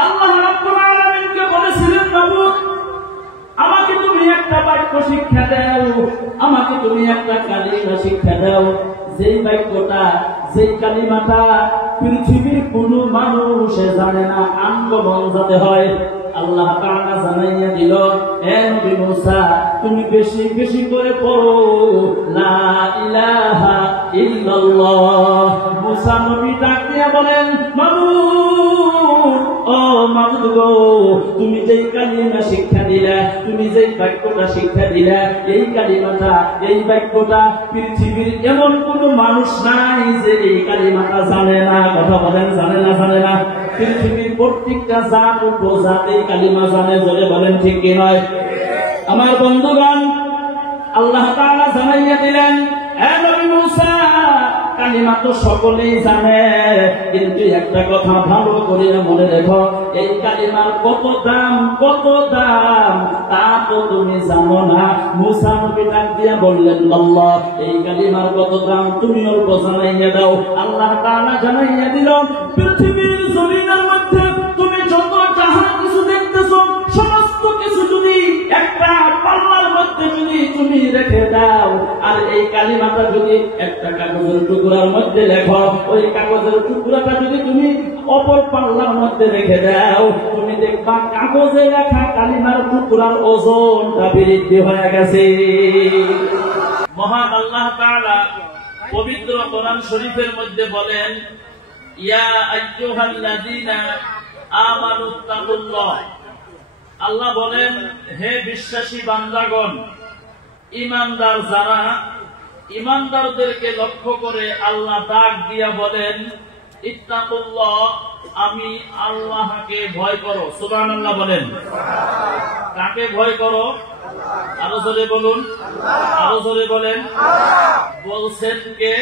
আল্লাহ রাব্বুল আলামিনকে বলেছিলেন, মাবুদ আমাকে তুমি একটা বাক্য শিক্ষা দাও, আমাকে তুমি একটা কালিমা শিক্ষা দাও, যেই বাক্যটা, যেই কালিমাটা পৃথিবীর কোন মানুষ জানে না, আঙ্গমন যাতে হয়। আল্লাহ তাআলা জানাইয়া দিল, হে নবী মুসা তুমি বেশি বেশি করে পড়ো লা ইলাহা ইল্লাল্লাহ। মুসা নবী ডাক দিয়া বলেন, মাবুদ ও মাবুদ গো, তুমি যেই কালিমা শিক্ষা দিলা, তুমি যেই বাক্যটা শিক্ষা দিলা, এই কালিমাটা, এই বাক্যটা পৃথিবীর এমন কোন মানুষ নাই যে এই কালিমাটা জানে না। কথা বলেন, জানে না? জানে না। পৃথিবীর প্রত্যেকটা জাত উপজাত এই কালিমা জানে। জোরে বলেন ঠিক কি নয়? আমার বন্ধুগণ, আল্লাহ তাআলা জানাইয়া দিলেন, হে নবী মুসা কালিমা তো সকলেই জানে, কিন্তু একটা কথা ভালো করে মনে রেখো, এই কালিমার কত দাম, কত দাম তা তো তুমি জানো না। মুসা নবী ডাক দিয়া বললেন, আল্লাহ এই কালিমার কত দাম তুমি অল্প জানাইয়া দাও। আল্লাহ তাআলা জানাইয়া দিল, পৃথিবীর জমিনের মধ্যে তুমি যত যাহা কিছু দেখতেছো, সমস্ত কিছু যদি একটা পাল্লার মধ্যে যদি তুমি রেখে দাও, আর এই কালিমাটা যদি একটা কাগজের টুকরার মধ্যে লেখো, ওই কাগজের টুকরাটা যদি তুমি অপর পাল্লার মধ্যে রেখে দাও, তুমি দেখবা কাগজে লেখা কালিমার টুকরার ওজনটা বৃদ্ধি হয়ে গেছে। মহান আল্লাহ তাআলা পবিত্র কোরআন শরীফের মধ্যে বলেন, ইয়া আইয়ুহাল্লাযীনা আমানুত্তাকুল্লাহ। আল্লাহ বলেন, হে বিশ্বাসী বান্দাগণ, ঈমানদার যারা, ঈমানদারদেরকে লক্ষ্য করে আল্লাহ ডাক দিয়া বলেন, ইত্তাকুল্লাহ, আমি আল্লাহকে ভয় করো। সুবহানাল্লাহ বলেন। কাকে ভয় করো? আরো জোরে বলুন, আরো জোরে বলেন। বলছেন কে?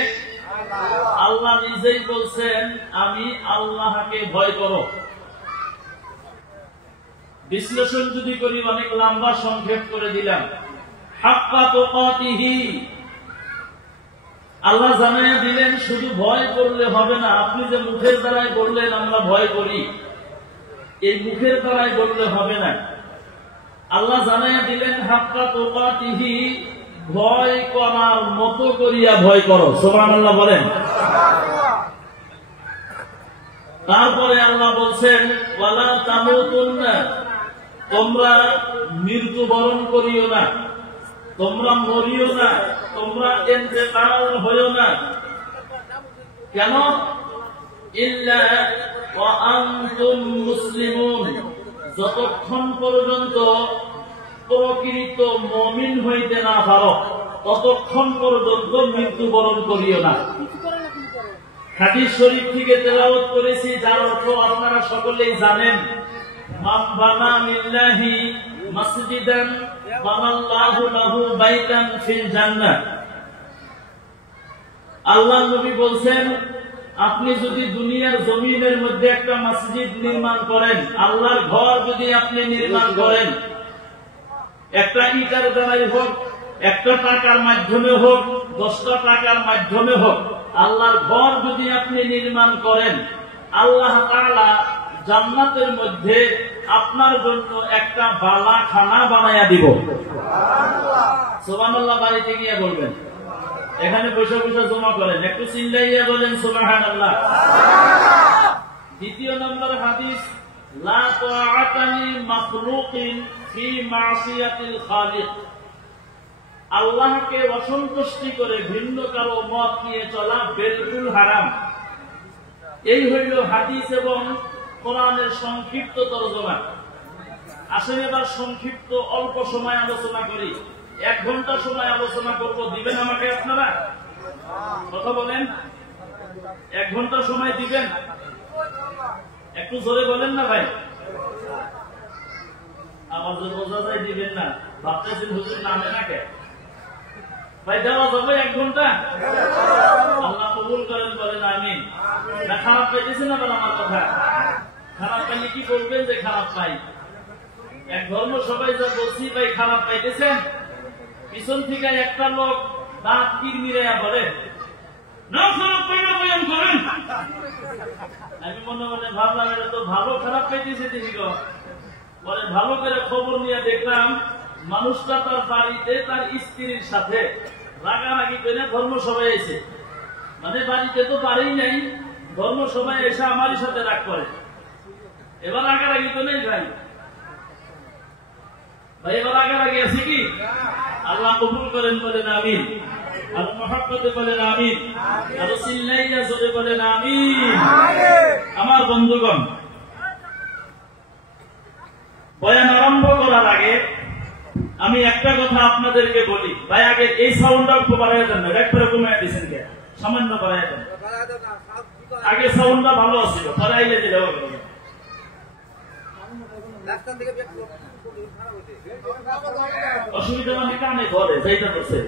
আল্লাহ নিজেই বলছেন, আমি আল্লাহকে ভয় করো। বিশ্লেষণ যদি করি, অনেক লম্বা সংক্ষেপ করে দিলাম। হাক্কা তুকাতিহি, আল্লাহ জানাইয়া দিলেন, শুধু ভয় করলে হবে না। আপনি যে মুখের দ্বারাই বললেন আমরা ভয় করি, এই মুখের দ্বারাই বললে হবে না। আল্লাহ জানাইয়া দিলেন, হাক্কা তুকাতিহি, ভয় করার মতো করিয়া ভয় করো। সুবহানাল্লাহ বলেন। তারপরে আল্লাহ বলছেন, ওয়ালা তামুতুন্না, তোমরা মৃত্যুবরণ করিও না, তোমরা মরিও না, তোমরা ইন্তেকাল হইও না। কেন? ইল্লা ওয়া আনতুম মুসলিমুন, যতক্ষণ পর্যন্ত প্রকৃত মুমিন হইতে না পারো, ততক্ষণ পর্যন্ত মৃত্যুবরণ করিও না। হাদিস শরীফ থেকে তেলাওয়াত করেছি, যার অর্থ আপনারা সকলেই জানেন। মান বানা লিল্লাহি মাসজিদান বানাল্লাহু লাহু বাইতান ফিল জান্নাহ। আল্লাহ নবী বলছেন, আপনি যদি দুনিয়ার জমিনের মধ্যে একটা মসজিদ নির্মাণ করেন, আল্লাহর ঘর যদি আপনি নির্মাণ করেন, একটা ইটার দ্বারাই হোক, একটা টাকার মাধ্যমে হোক, 10টা টাকার মাধ্যমে হোক, আল্লাহর ঘর যদি আপনি নির্মাণ করেন, আল্লাহ তাআলা জান্নাতের মধ্যে আপনার জন্য একটা বালাখানা বানায়া দিব। সুবহানাল্লাহ। বাড়িতে গিয়ে বলবেন, এখানে পয়সা পয়সা জমা করেন, একটু চিল্লাইয়া বলেন সুবহানাল্লাহ। দ্বিতীয় নম্বর হাদিস, লা তাআতানি মাখলুকিন ফি মাসিয়াতিল খালিক। আল্লাহকে অসন্তুষ্টি করে ভিন্ন কারো মত নিয়ে চলা বিলকুল হারাম। এই হইল হাদিস এবং কোরআনের সংক্ষিপ্ত তরজমা। আসেন এবার সংক্ষিপ্ত অল্প সময় আলোচনা করি। 1 ঘন্টা সময় আলোচনা করব, দিবেন আমাকে আপনারা? কথা বলেন। 1 ঘন্টা সময় দিবেন? একটু জোরে বলেন না ভাই, আওয়াজ বোঝা যায়। দিবেন না? ভাবতেছেন হুজুর নামে না কে? ভাই দেওয়া যাবে 1 ঘন্টা? আল্লাহ কবুল করেন, বলেন আমিন। না খারাপ পাইতেছেন আবার আমার কথা? খারাপ পাইলে কি বলবেন যে খারাপ পাই? এক ধর্ম সবাই যা বলছি, ভাই খারাপ পাইতেছেন? পিছন থেকে একটা লোক দাঁত কিরমিরাইয়া বলে, আমি মনে মনে ভাবলাম এটা তো ভালো খারাপ পেয়েছে তিনি পরে ভালো করে খবর নিয়ে দেখলাম মানুষটা তার বাড়িতে তার স্ত্রীর সাথে রাগারাগি করে ধর্মসভায় এসে, মানে বাড়িতে তো বাড়িই নাই, ধর্মসভায় এসে আমারই সাথে রাগ করে। এবার রাগারাগি তো নেই ভাই, ভাই এবার রাগারাগি আছে কি? আল্লাহ কবুল করেন, বলেন আমিন। আর মহব্বতে বলেন আমিন। আর চিল্লাইয়া জোরে বলেন আমিন। আমার বন্ধুগণ, বয়ান আরম্ভ করার আগে আমি একটা কথা আপনাদেরকে বলি। ভাই আগে এই সাউন্ডটা একটু বাড়াইয়া দেন না, একবারে কমিয়ে দিয়েছেন কে? সামান্য বাড়াইয়া দেন। আগে সাউন্ডটা ভালো ছিল, পরে আইলে দিলে হবে। অসুবিধা মানে কানে ধরে যাইতে করছে,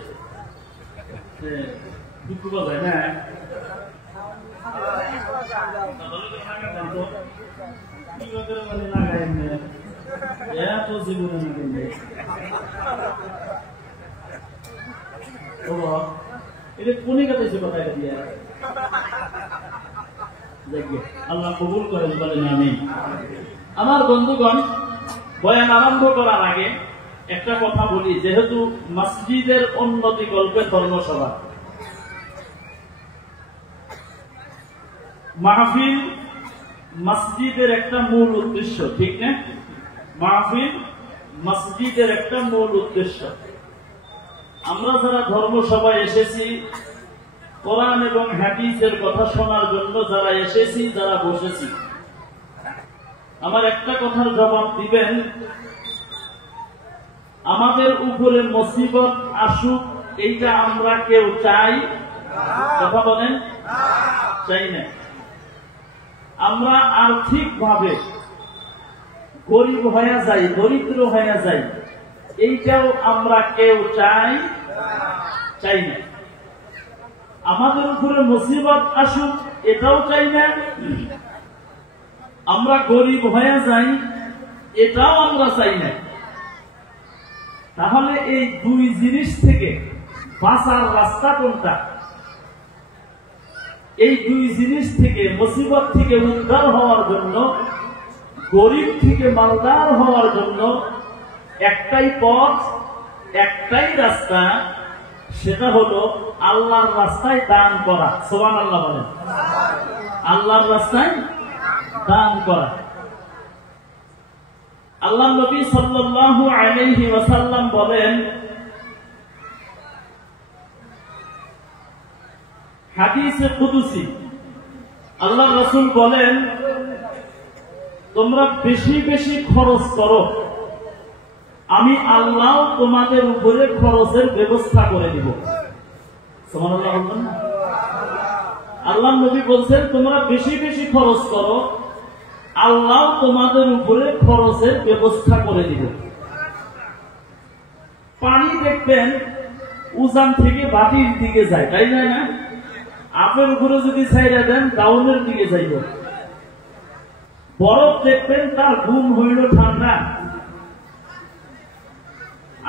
দুঃখ বোঝায় না। এত জীবনে এটা কোনে কাটাইছে কথা দিয়ে। আল্লাহ কবুল করেন, বলেন আমিন। আমার বন্ধুগণ, বয়ান আরম্ভ করার আগে একটা কথা বলি। যেহেতু মসজিদের উন্নতি কল্পে ধর্মসভা, মাহফিল মসজিদের একটা মূল উদ্দেশ্য, ঠিক না? মাহফিল মসজিদের একটা মূল উদ্দেশ্য। আমরা যারা ধর্মসভায় এসেছি, কোরআন এবং হাদিসের কথা শোনার জন্য যারা এসেছি, যারা বসেছি, আমার একটা কথার জবাব দিবেন, আমাদের উপরে মুসিবত আসুক এইটা আমরা কেউ চাই? কথা বলেন, চাই না। আমরা আর্থিকভাবে গরিব হয়ে যাই, দরিদ্র হয়ে যাই, এইটাও আমরা কেউ চাই? চাই না। আমাদের উপরে মুসিবত আসুক এটাও চাই না, আমরা গরিব হয়ে যাই এটাও আমরা চাই না। তাহলে এই দুই জিনিস থেকে বাঁচার রাস্তা কোনটা? এই দুই জিনিস থেকে, মুসিবত থেকে উদ্ধার হওয়ার জন্য, গরিব থেকে মালদার হওয়ার জন্য একটাই পথ, একটাই রাস্তা, সেটা হলো আল্লাহর রাস্তায় দান করা। সুবহানাল্লাহ বলেন। আল্লাহর রাস্তায় দান করা। আল্লাহ নবী সাল্লাল্লাহু আলাইহি ওয়াসাল্লাম বলেন, হাদিসে কুদসি, আল্লাহ রাসূল বলেন, তোমরা বেশি বেশি খরচ করো, আমি আল্লাহ তোমাদের উপরে খরচের ব্যবস্থা করে দিব। সুবহানাল্লাহ বলবেন না? আল্লাহ নবী বলছেন, তোমরা বেশি বেশি খরচ করো, আল্লাহ তোমাদের উপরে খরচের ব্যবস্থা করে দিব। পানি দেখবেন উজান থেকে বাটির দিকে যায়, তাই না? আপের উপরে যদি ছাইরা দেন ডাউনের দিকে যাইব। বরফ দেখবেন তার গুণ হইল ঠান্ডা,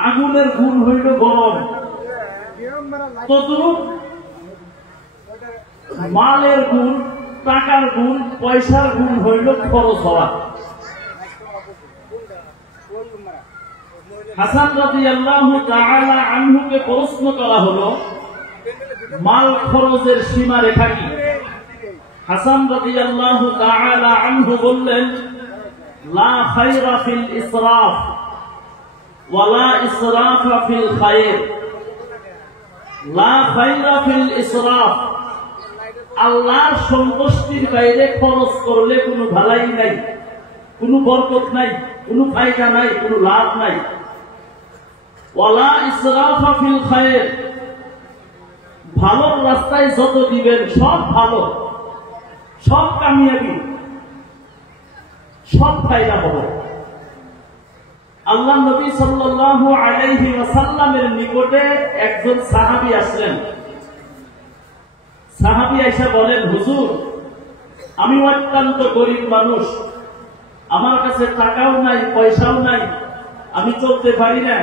আগুনের গুণ হইল গরম। তদ্রূপ মালের গুণ, টাকার গুণ, পয়সার গুণ হইল খরচ হওয়া। হাসান রাদিয়াল্লাহু তাআলা আনহুকে প্রশ্ন করা হলো, মাল খরচের সীমা রেখা কি? হাসান রাদিয়াল্লাহু তাআলা আনহু বললেন, লা খায়রা ফিল ইসরাফ ওয়ালা ইসরাফা ফিল খায়র। লা খায়রা ফিল ইসরাফ, আল্লাহর সন্তুষ্টির বাইরে খরচ করলে কোনো ভালাই নাই, কোনো বরকত নাই, কোনো ফায়দা নাই, কোনো লাভ নাই। ওয়ালা ইসরাফা ফিল খায়র, ভালোর রাস্তায় যত দিবেন সব ভালো, সব কামিয়াবি, সব ফায়দা হবে। আল্লাহ নবী সাল্লাল্লাহু আলাইহি ওয়াসাল্লামের নিকটে একজন সাহাবী আসলেন। সাহাবী আয়েশা বলেন, হুজুর, আমি অত্যন্ত গরিব মানুষ, আমার কাছে টাকাও নাই, পয়সাও নাই, আমি চলতে পারি না,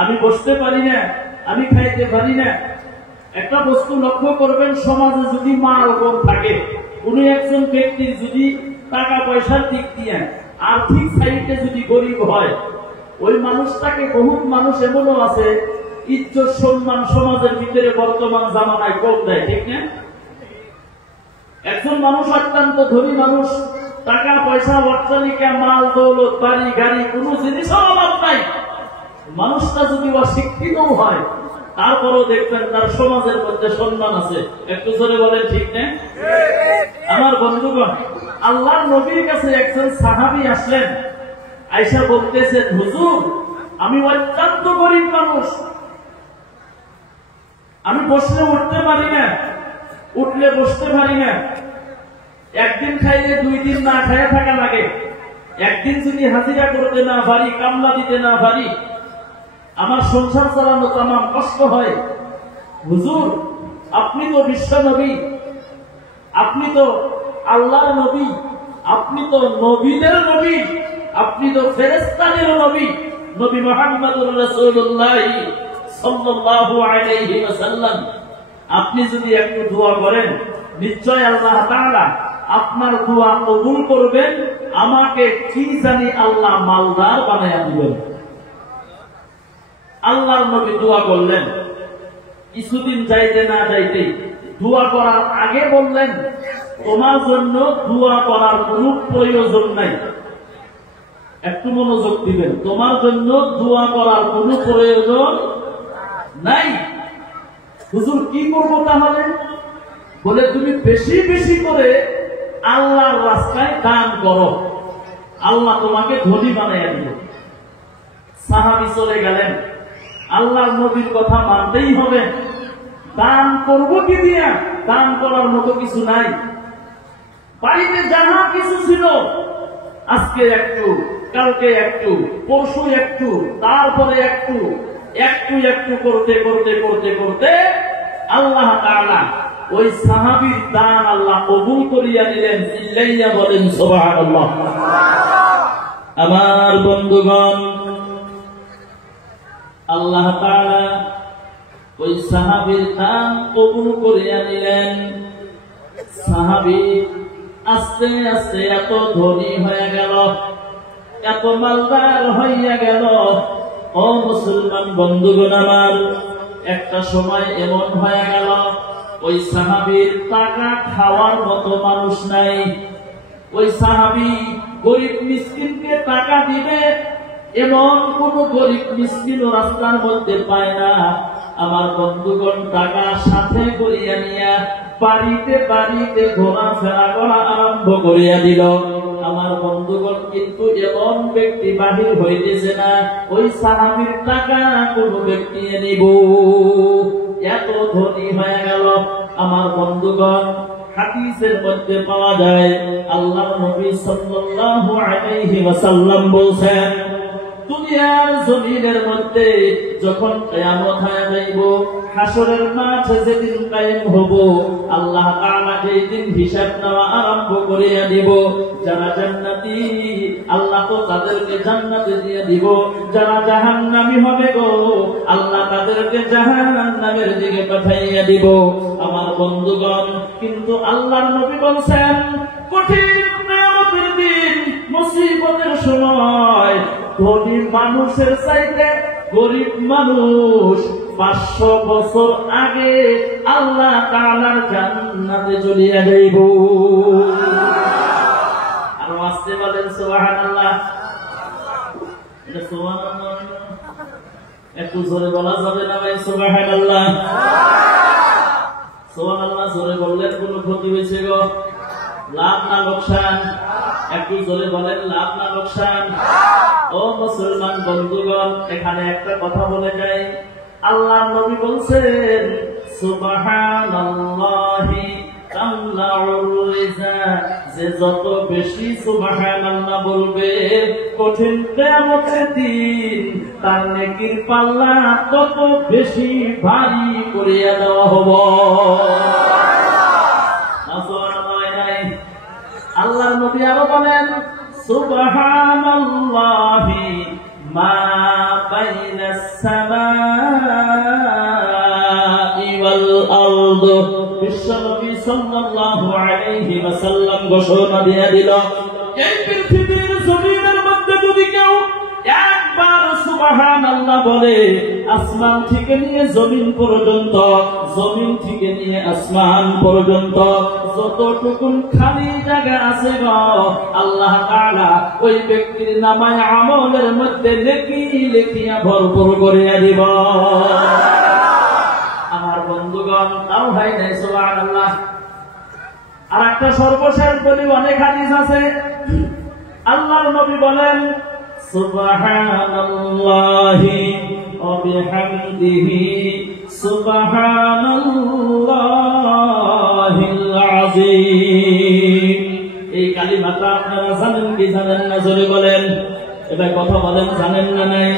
আমি বসতে পারি না, আমি খাইতে পারি না, একটা বস্তু লক্ষ্য করবেন, সমাজে যদি মাল কম থাকে, কোন একজন ব্যক্তির যদি টাকা পয়সার দিক দিয়ে আর্থিক সাইডে যদি গরিব হয়, ওই মানুষটাকে বহুত মানুষ এমনও আছে ইজ্জত সম্মান সমাজের ভিতরে বর্তমান জামানায় কম দেয়, ঠিক না? একজন মানুষ অত্যন্ত ধনী মানুষ, টাকা পয়সা অট্টালিকা মাল দৌলত বাড়ি গাড়ি কোনো জিনিসের অভাব নাই, মানুষটা যদি অশিক্ষিত হয় তারপরেও দেখবেন তার সমাজের মধ্যে সম্মান আছে। একটু জোরে বলেন, ঠিক না? আমার বন্ধুগণ, আল্লাহর নবীর কাছে একজন সাহাবী আসলেন, আয়েশা বলতেছেন, হুজুর আমি অত্যন্ত গরিব মানুষ, আমি বসলে উঠতে পারি না, উঠলে বসতে পারি না, একদিন খাইলে 2 দিন না খাইয়া থাকা লাগে, একদিন যদি হাজিরা করতে না পারি, কামলা দিতে না পারি, আমার সংসার চালানো তামাম কষ্ট হয়। হুজুর আপনি তো বিশ্ব নবী, আপনি তো আল্লাহর নবী, আপনি তো নবীদের নবী, আপনি তো ফেরেশতাদের নবী, নবী মুহাম্মদুর রাসূলুল্লাহ সাল্লাল্লাহু আলাইহি ওয়াসাল্লাম, আপনি যদি একটু দোয়া করেন নিশ্চয় আল্লাহ তাআলা আপনার দোয়া কবুল করবেন, আমাকে কি জানি আল্লাহ মালদার বানায়া দিবেন। আল্লাহর নবী দোয়া করলেন, কিছুদিন যাইতে না যাইতে দোয়া করার আগে বললেন, তোমার জন্য দোয়া করার কোনো প্রয়োজন নাই। একটু মনোযোগ দিবেন, তোমার জন্য দোয়া করার কোনো প্রয়োজন নাই। হুজুর কি করবো তাহলে? বলে তুমি বেশি বেশি করে আল্লাহর রাস্তায় দান করো, আল্লাহ তোমাকে ধনী বানাইয়া দিল। সাহাবী চলে গেলেন, আল্লাহর নবীর কথা মানতেই হবে, দান করবো কি দিয়া? দান করার মতো কিছু নাই, বাড়িতে যাহা কিছু ছিল আজকে একটু, কালকে একটু, পরশু একটু, তারপরে একটু, একটু একটু করতে করতে করতে করতে আল্লাহ তাআলা ওই সাহাবীর দান আল্লাহ কবুল করিয়া দিলেন। চিল্লাইয়া বলেন সুবহানাল্লাহ। আমার বন্ধুগণ, আল্লাহ তাআলা ওই সাহাবীর দান কবুল করিয়া নিলেন। সাহাবী আস্তে আস্তে এত ধনী হয়ে গেল, এত মালদার হইয়া গেল। ও মুসলমান বন্ধুগণ আমার, একটা সময় এমন হয়ে গেল ওই সাহাবীর টাকা খাওয়ার মতো মানুষ নাই। ওই সাহাবী গরিব মিসকিনকে টাকা দিবে এমন কোন গরিব মিসকিন রাস্তার মধ্যে পায় না। আমার বন্ধুগণ টাকা সাথে করিয়া নিয়া বাড়িতে বাড়িতে ঘোরাফেরা করা আরম্ভ করিয়া দিল। আমার বন্ধুগণ, কিন্তু এমন ব্যক্তি বাহির হইতেছে না ওই সাহাবীর টাকা কোন ব্যক্তি নিব, এত ধনী হয়ে গেল। আমার বন্ধুগণ, হাদিসের মধ্যে পাওয়া যায় আল্লাহর নবী সাল্লাল্লাহু আলাইহি ওয়াসাল্লাম বলেন, দুনিয়ার জমিনের মধ্যে যখন কিয়ামত হয়ে যাইব, হাসরের মাঠ যেদিন কায়েম হব, আল্লাহ তাআলা যেই দিন হিসাব নেওয়া আরম্ভ করিয়া দিব, যারা জান্নাতি আল্লাহ তো তাদেরকে জান্নাতে দিয়ে দিব, যারা জাহান্নামী হবে গো আল্লাহ তাদেরকে জাহান্নামের দিকে পাঠাইয়া দিব। আমার বন্ধুগণ, কিন্তু আল্লাহর নবী বলেন, কঠিন কিয়ামতের দিন, মুসিবতের সময় ধনী মানুষের চাইতে গরিব মানুষ 500 বছর আগে আল্লাহ তাআলার জান্নাতে চলিয়া যাইব। আর আসতে বলেন সুবহানাল্লাহ। এটা সুবহানাল্লাহ একটু জোরে বলা যাবে না ভাই? সুবহানাল্লাহ, সুবহানাল্লাহ জোরে বললেন কোনো ক্ষতি হয়েছে গো? লাভ না লোকসান? একটু জোরে বলেন, লাভ না লোকসান? ও মুসলমান বন্ধুগণ, এখানে একটা কথা বলে যাই। আল্লাহর নবী বলছেন, সুবহানাল্লাহি তামলাউর রিজা, যে যত বেশি সুবহানাল্লাহ বলবে কঠিন কিয়ামতের দিন তার নেকির পাল্লা তত বেশি ভারী করিয়া দেওয়া হবে। আল্লাহর নবী আরো বলেন, সুবহানাল্লাহি মা বাইনাস সামাই ওয়াল ওয়াল আরদ। বিশ্বনবী সাল্লাল্লাহু আলাইহি ওয়াসাল্লাম ঘোষণা দিয়ে দিল, এই পৃথিবীর জমিনের মধ্যে যদি কেউ একবার সুবহানাল্লাহ বলে, আসমান থেকে নিয়ে জমিন পর্যন্ত, জমিন থেকে নিয়ে আসমান পর্যন্ত যতটুকু খালি জায়গা আছে গো, আল্লাহ তাআলা ওই ব্যক্তির নামায় আমলের মধ্যে নেকি লিখিয়া ভরপুর করিয়া দিব। আমার বন্ধুগণ, তাও হয় নাই সুবহানাল্লাহ। আর একটা সর্বশেষ বলি, অনেক হাদিস আছে। আল্লাহর নবী বলেন, সুবহানাল্লাহি ওয়া বিহামদিহি সুবহানাল্লাহিল আযীম। এই কালিমাটা আপনারা জানেন কি জানেন না? জোরে বলেন। এটা কথা বলেন, জানেন না নাই?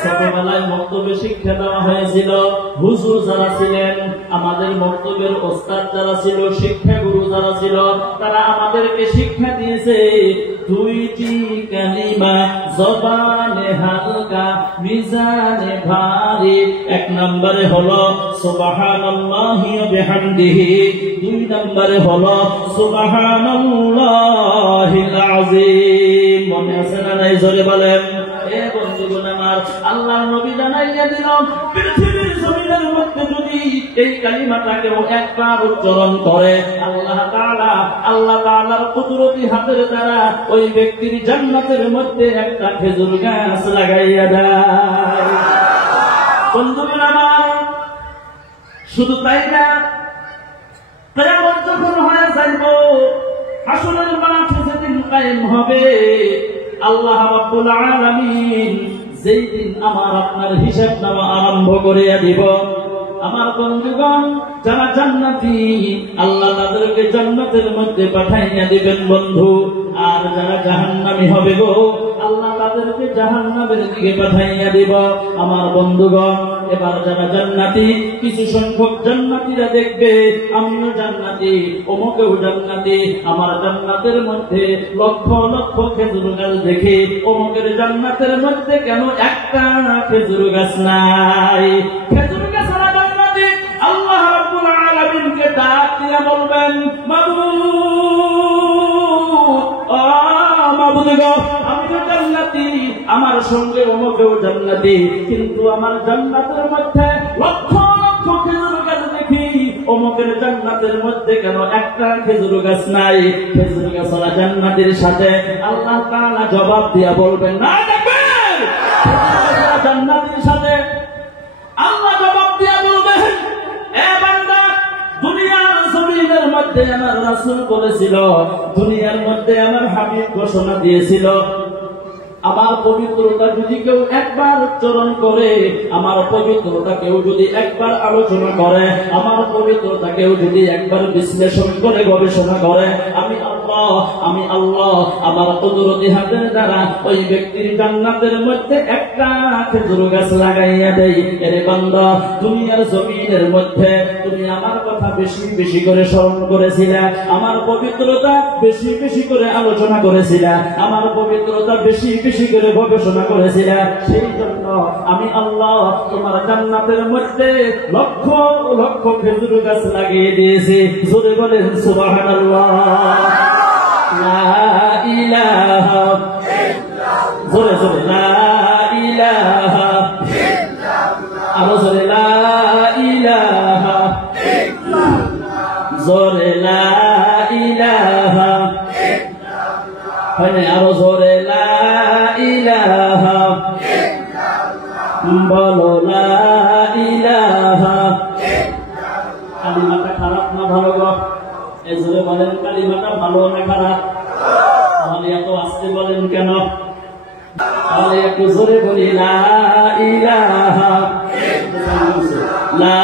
ছোটবেলায় মক্তবে শিক্ষা দেওয়া হয়েছিল। হুজুর যারা ছিলেন, আমাদের মক্তবের ওস্তাদ যারা ছিল, শিক্ষা গুরু যারা ছিল, তারা আমাদেরকে শিক্ষা দিয়েছে দুইটি কালিমা, জবানে হালকা মিজানে ভারী। এক নম্বরে হলো সুবহানাল্লাহি ওয়া বিহামদিহি, দুই নম্বরে হলো সুবহানাল্লাহিল আযীম। মনে আছে না নাই? জোরে বলেন। এ বন্ধুগণ আমার, আল্লাহর নবী জানাইয়া দিল, পৃথিবীর জমিনের মধ্যে যদি এই কালিমাটাকে একবার উচ্চারণ করে, আল্লাহ তাআলার কুদরতি হাতের দ্বারা ওই ব্যক্তির জান্নাতের মধ্যে একটা খেজুর গাছ লাগাইয়া দেয়। বন্ধুগণ আমার, শুধু তাই না, কিয়ামত যখন হয়ে যাইব, হাসরের মাঠ যেদিন কায়েম হবে, আল্লাহ রাব্বুল আলামিন যেই দিন আমার আপনার হিসাব নামা আরম্ভ করিয়া দিব, আমার বন্ধুগণ যারা জান্নাতি, আল্লাহ তাদেরকে জান্নাতের মধ্যে পাঠাইয়া দিবেন বন্ধু। আর যারা জাহান্নামী হবে গো, আল্লাহ তাদেরকে জাহান্নামের দিকে পাঠাইয়া দিব। আমার বন্ধুগণ, এবার যারা জান্নাতি, কিছু সংখ্যক জান্নাতীরা দেখবে আমিও জান্নাতি, অমুকেও জান্নাতি। আমার জান্নাতের মধ্যে লক্ষ লক্ষ খেজুর গাছ দেখে অমুকের জান্নাতের মধ্যে কেন একটা খেজুর গাছ নাই? খেজুর গাছ জান্নাতি। আল্লাহ রাব্বুল আলামিনকে ডাক দিয়া বলবেন, মাবুদ গো, আমি তো জান্নাতি, আমার সঙ্গে অমুকেও জান্নাতি, কিন্তু আমার জান্নাতের মধ্যে লক্ষ লক্ষ খেজুর গাছ দেখি, অমুকের জান্নাতের মধ্যে কেন একটা খেজুর গাছ নাই? খেজুর গাছওয়ালা জান্নাতের সাথে আল্লাহ তাআলা জবাব দিয়া বলবেন, না দেখবেন জান্নাতের সাথে আল্লাহ জবাব দিয়া বলবেন, এ বান্দা, দুনিয়ার জমিনের মধ্যে আমার রাসূল বলেছিল, দুনিয়ার মধ্যে আমার হাবিব ঘোষণা দিয়েছিল, আমার পবিত্রতা যদি কেউ একবার উচ্চারণ করে, আমার পবিত্রতা কেউ যদি একবার আলোচনা করে, আমার পবিত্রতা কেউ যদি একবার বিশ্লেষণ করে গবেষণা করে, আমি আল্লাহ আমার কুদরতি হাতের দ্বারা ওই ব্যক্তির জান্নাতের মধ্যে একটা খেজুর গাছ লাগাইয়া দেই। এরে বান্দা, দুনিয়ার জমিনের মধ্যে তুমি আমার কথা বেশি বেশি করে স্মরণ করেছিলা, আমার পবিত্রতা বেশি বেশি করে আলোচনা করেছিলা, আমার পবিত্রতা বেশি বেশি করে গবেষণা করেছিলা, সেই জন্য আমি আল্লাহ তোমার জান্নাতের মধ্যে লক্ষ লক্ষ খেজুর গাছ লাগিয়ে দিয়েছি। জোরে বলেন সুবহানাল্লাহ। লা ইলাহা ইল্লাল্লাহ। জোরে জোরে লা ইলাহা ইল্লাল্লাহ। আরো জোরে লা ইলাহা ইল্লাল্লাহ। জোরে লা ইলাহা ইল্লাল্লাহ। হয় আরো জোরে লা ইলাহা ইল্লাল্লাহ। বলো লা ইলাহা ইল্লাল্লাহ। কালিমাটা খারাপ না ভালো গো? এই জোরে বলেন, কালিমাটা ভালো না খারাপ? তাহলে এত আস্তে বলেন কেন? তাহলে একটু জোরে বলি, লা ইলাহা ইল্লাল্লাহ। লা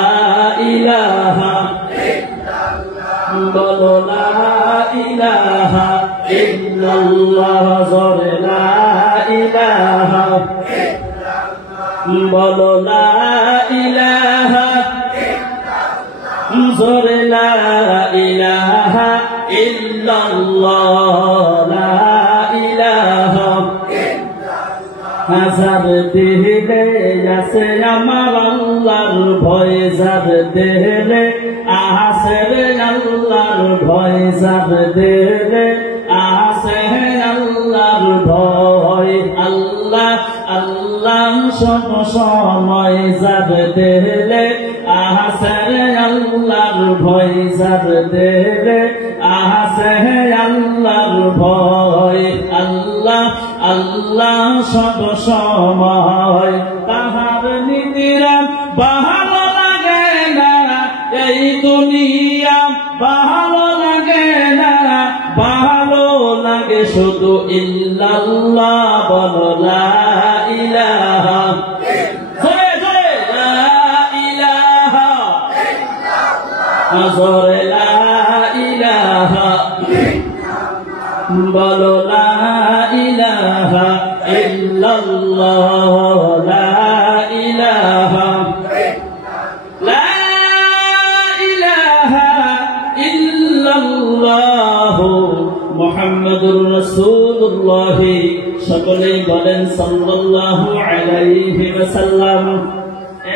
ইলাহা ইল্লাল্লাহ। বলো লা ইলাহা ইল্লাল্লাহ। জোরে লা ইলাহা ইল্লাল্লাহ। বলো লা ইলাহা ইল্লাল্লাহ। জোরে লা ইলাহা ইল্লাল্লাহ। লা ইলাহা ইল্লাল্লাহ। হাজার দিলে আছে আমার আল্লাহর ভয়, যার দেহলে আছে আল্লাহর ভয়, যার দেহলে আছে আল্লাহর ভয়। আল্লাহ আল্লাহ সব সময়, যার দেহলে আছে আল্লাহর ভয়, যার দেহলে আছে আল্লাহর ভয়। আল্লাহ আল্লাহ সব সময়, তাহার নীতিরা ভালো লাগে না এই দুনিয়া, ভালো লাগে না, ভালো লাগে শুধু ইল্লাল্লাহ বলো লা ইলাহা, জোরে জোরে লা ইলাহা, জোরে লা ইলাহা বলো লা ইলাহা ইল্লাল্লাহ, লা ইলাহা লা ইলাহা ইল্লাল্লাহ মুহাম্মাদুর রাসূলুল্লাহ। সকলেই বলেন সাল্লাল্লাহু আলাইহি ওয়াসাল্লাম।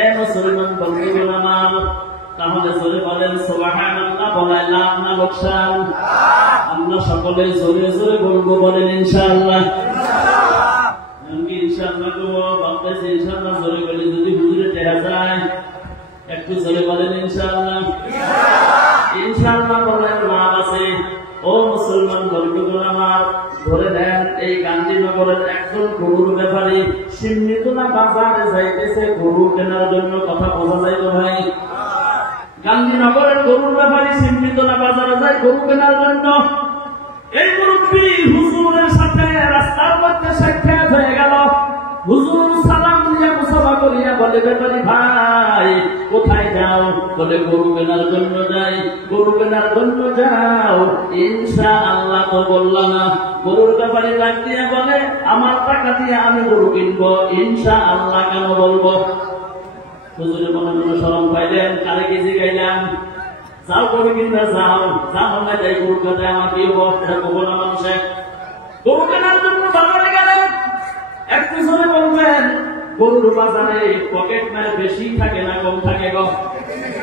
এ মুসলমান বন্ধুগণ আমার, তাহলে জোরে বলেন সুবহানাল্লাহ, বলা লাভ না লোকসান? আমরা সকলে জোরে জোরে বলবো, বলেন ইনশাআল্লাহ। আমি ইনশাআল্লাহ ভাবতেছি ইনশাআল্লাহ জোরে বলে যদি হুজুরে দেখা যায়, একটু জোরে বলেন ইনশাআল্লাহ। ইনশাআল্লাহ বলার লাভ আছে। ও মুসলমান বন্ধুগণ আমার, ধরে নেন এই গান্ধীনগরের একজন গরুর ব্যাপারী সিন্নিতলা বাজারে যাইতেছে গরু কেনার জন্য। কথা বোঝা যায় তো ভাই? গান্ধীনগরের গরুর ব্যাপারী সিন্নিতলা বাজারে যায় গরু কেনার জন্য। এই মুরব্বী হুজুরের সাথে রাস্তার মধ্যে সাক্ষাৎ হয়ে গেল। হুজুর সালাম দিয়ে মুসাফা করিয়া বলে, ব্যাপারী ভাই কোথায় যাও? বলে গরু কেনার জন্য যাই। গরু কেনার জন্য যাও? ইনশাআল্লাহ তো বললাম না। গরুর ব্যাপারী ডাক দিয়ে বলে, আমার টাকা দিয়ে আমি গরু কিনবো, ইনশাআল্লাহ কেন বলবো? হুজুরের মনে মনে শরম পাইলেন, কারে কেজি গাইলাম, যাও গরু কিনতে যাও, যাও না যাই গরু কেটে আমার কি হবো? এটা কবো না মানুষে। গরু কেনার জন্য বাজারে গেলেন। একটু জোরে বলবেন, গরুর বাজারে পকেট মার বেশি থাকে না কম থাকে গো?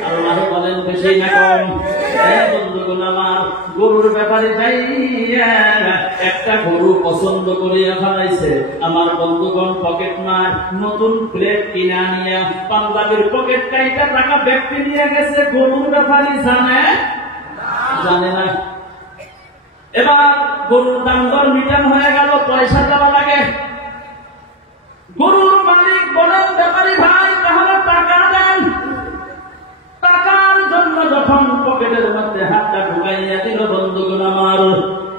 আল্লাহ বলেন বেশি না কম? বন্ধুগণ আমার, গরুর ব্যাপারে যাইয়া একটা গরু পছন্দ করিয়া ফেলাইছে। আমার বন্ধুগণ পকেট মার নতুন প্লেট কিনা নিয়া পাঞ্জাবির পকেট কাইটা টাকা ব্যক্তি নিয়ে গেছে। গরুর ব্যাপারে জানে জানে না। এবার গরুর দাম দর মিটান হয়ে গেল, পয়সা দেওয়া লাগে। গরুর মালিক বলেন, ব্যাপারী ভাই তাহলে টাকা দেন। টাকার জন্য যখন পকেটের মধ্যে হাতটা ঢুকাইয়া দিল, বন্ধুগণ আমার,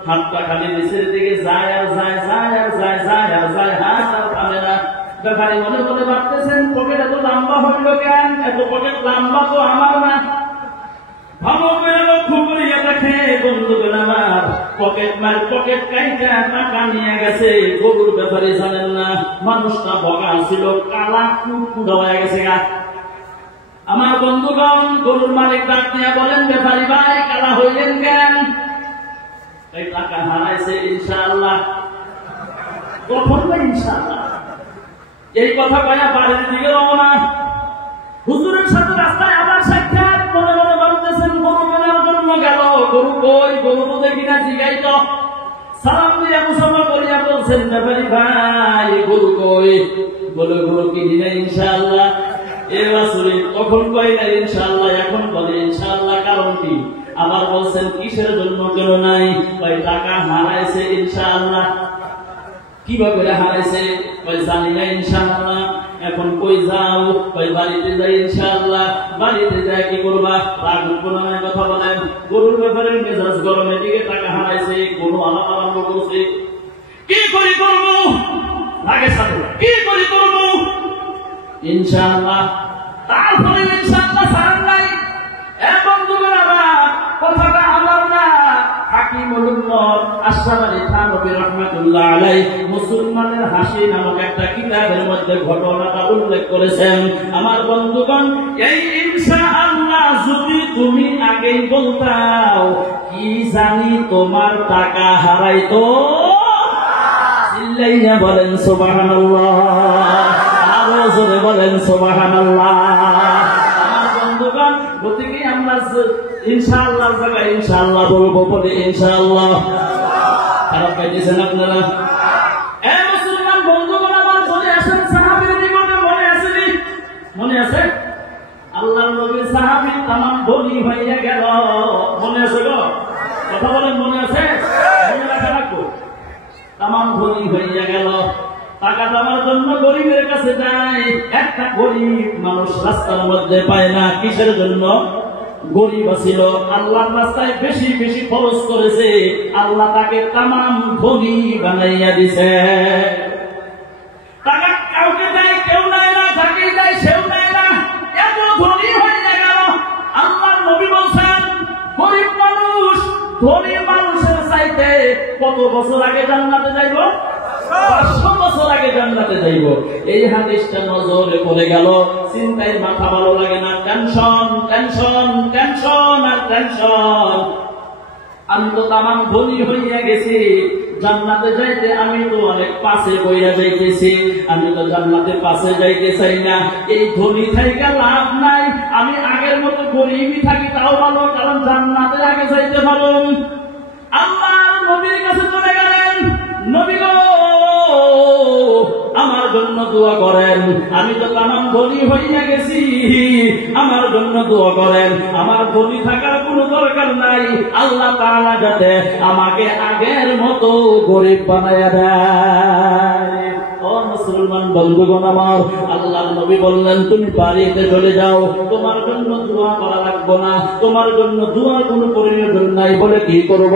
হাতটা খালি নিচের দিকে যায় আর যায়, যায় আর যায়, যায় আর যায়, হাত আর থামে না। ব্যাপারী মনে মনে ভাবতেছেন, পকেট এত লম্বা হইল কেন? এত পকেট লম্বা তো আমার না। ভালো করে লক্ষ্য করিয়া দেখে বন্ধুগণ আমার, পকেট মার পকেট কাইটা টাকা নিয়ে গেছে। গরুর ব্যাপারে জানেন না, মানুষটা বগা ছিল, কালা কুকুর হয়ে গেছে গা। আমার বন্ধুগণ, গরুর মালিক ডাক নিয়ে বলেন, ব্যাপারী ভাই কালা হইলেন কেন? এই টাকা হারাইছে ইনশাআল্লাহ। কখন না ইনশাআল্লাহ? এই কথা কয়া বাড়ির দিকে রওনা। হুজুরের সাথে রাস্তায় আবার সাক্ষাৎ। মনে মনে ভাবতেছেন গরু কেনার জন্য গেল, গরু কই? গরু তো দেখি না, জিগাই তো। সালাম দিয়ে মুসাফা করিয়া বলছেন, ব্যাপারী ভাই গরু কই? বলে গরু কিনি না ইনশাআল্লাহ। এবার তখন কই না ইনশাআল্লাহ, এখন বলে ইনশাআল্লাহ। কারণ কি? আবার বলছেন কিসের জন্য কেন নাই? ওই টাকা হারাইছে ইনশাআল্লাহ। কিভাবে হারাইছে? ওই জানি না ইনশাআল্লাহ। এখন কই যাও? ওই বাড়িতে যাই ইনশাআল্লাহ। বাড়িতে যাই কি করবা? রাগ উপনামে কথা বলেন। গরুর ব্যাপারে মেজাজ গরমে দিকে টাকা হারাইছে, গরু আরম্ভ করছে। কি করি করবো? রাগে সাথে কি করি করবো? ইনশাআল্লাহ। তারপরে ইনশাআল্লাহ সারান নাই। বন্ধুগণ আমার, কথাটা আমার না, হাকিমুল উম্মত আশরাফ আলী থানভী রাহমাতুল্লাহ আলাইহি মুসলমানের হাসি নামক একটা কিতাবের মধ্যে ঘটনাটা উল্লেখ করেছেন। আমার বন্ধুগণ, এই ইনশাআল্লাহ যদি তুমি আগেই বলতাও, কি জানি তোমার টাকা হারাইতো। চিল্লাইয়া বলেন সুবহানাল্লাহ, আরো জোরে বলেন সুবহানাল্লাহ। আমার বন্ধুগণ, প্রত্যেকেই আমরা ইনশাআল্লাহ জায়গায় ইনশাআল্লাহ বলবো, বলে ইনশাআল্লাহ। খারাপ পাইতেছেন আপনারা? মুসলমান বন্ধুগণ আমার, চলে আসেন সাহাবীর নিকটে। মনে আছে? মনে আছে? আল্লাহর নবীর সাহাবী তামাম ধনী হইয়া গেল। মনে আছে গো? কথা বলেন, মনে আছে? মনে রাখা রাখবো। তামাম ধনী হইয়া গেল। টাকা দেওয়ার জন্য গরিবের কাছে যায়। একটা গরিব মানুষ রাস্তার মধ্যে পায় না। কিসের জন্য? গরিব ছিল, আল্লাহর রাস্তায় বেশি বেশি খরচ করেছে, আল্লাহ তাকে তামাম ধনী বানাইয়া দিছে। টাকা কাউকে দেয়, কেউ নেয় না, যাকে দেয় সেও নেয় না, এত ধনী হয়ে গেল। আল্লাহর নবী বলছেন, গরিব মানুষ ধনী মানুষের চাইতে কত বছর আগে জান্নাতে যাইব? 500 বছর আগে জান্নাতে যাইব। এই হাদিসটা নজরে পড়ে গেল। চিন্তায় মাথা ভালো লাগে না, টেনশন টেনশন টেনশন আর টেনশন। আমি তো তামাম ধনী হইয়া গেছি, জান্নাতে যাইতে আমি তো অনেক পাশে বইয়া যাইতেছি, আমি তো জান্নাতে পাশে যাইতে চাই না। এই ধনী থাইকা লাভ নাই, আমি আগের মতো গরিবই থাকি তাও ভালো, কারণ জান্নাতে আগে যাইতে পারো। আল্লাহর নবীর কাছে চলে গেলেন, নবী গো আমার জন্য দোয়া করেন, আমি তো তামাম ধনী হইয়া গেছি, আমার জন্য দোয়া করেন। আমার ধনী থাকার কোনো দরকার নাই, আল্লাহ তাআলা যাতে আমাকে আগের মতো গরিব বানায়া দেয়। ও মুসলমান বন্ধুগণ আমার, আল্লাহর নবী বললেন, তুমি বাড়িতে চলে যাও, তোমার জন্য দোয়া করা লাগবে না, তোমার জন্য দোয়ার কোনো প্রয়োজন নাই। বলে কি করব?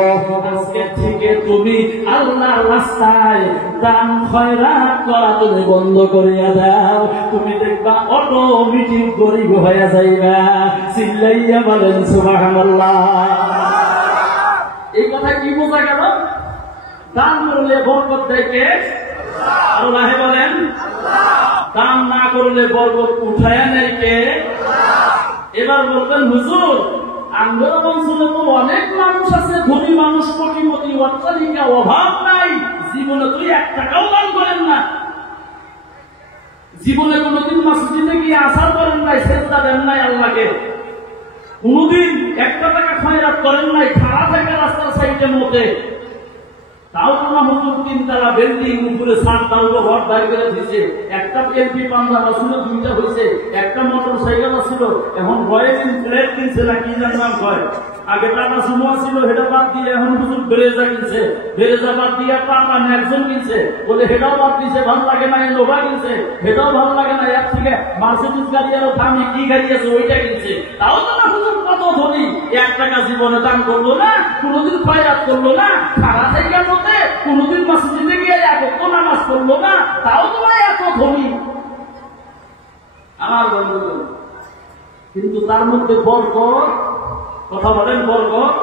আজকে থেকে তুমি আল্লাহর রাস্তায় দান খয়রাত করা তুমি বন্ধ করিয়া দাও, তুমি দেখবা অটোমেটিক গরিব হয়ে যাইবা। চিল্লাইয়া বলেন সুবহানাল্লাহ। এই কথা কি বোঝা গেল? দান করলে বরকত দেয় কে? আল্লাহ বলেন। দান না করলে বরকত উঠায় নেয় কে? এবার বলতেন, হুজুর আঙ্গুর অঞ্চলে তো অনেক মানুষ আছে, ধনী মানুষ, কোটিপতি, অট্টালিকা, অভাব নাই, জীবনে তুই 1 টাকাও দান করেন না, জীবনে কোনদিন মসজিদে গিয়ে আসার করেন নাই, সেজদা দেন নাই আল্লাহকে, কোনদিন 1 টাকা খয়রাত করেন নাই, খারাপ একটা রাস্তার সাইডে মতে, তাও না হুজুর 3 তলা বিল্ডিং উপরে 7 তলা ঘর বাইরে করে দিয়েছে, একটা এমপি পান্ডা ছিল, 2টা হয়েছে, একটা মোটর সাইকেল ছিল, এখন রয়েল ফ্ল্যাট কিনছে না কি জানলাম কয়। আগে টাটা সুমো ছিল, হেটা বাদ দিয়ে এখন হুজুর ব্রেজা কিনছে, ব্রেজা বাদ দিয়ে টাটা ন্যাকজন কিনছে, বলে হেটাও বাদ দিয়েছে, ভালো লাগে না। নোভা কিনছে, হেটাও ভালো লাগে না। এর থেকে মার্সিডিজ গাড়ি আরো দামি কি গাড়ি আছে ওইটা কিনছে। তাও তো না হুজুর কত ধনী, 1 টাকা জীবনে দান করলো না, কোনোদিন খয়রাত করলো না, খারাপ থেকে মতে কোনোদিন মসজিদে গিয়ে একটু নামাজ করলো না, তাও তো এত ধনী আমার বন্ধু। কিন্তু তার মধ্যে বরকত, কথা বলেন বরকত।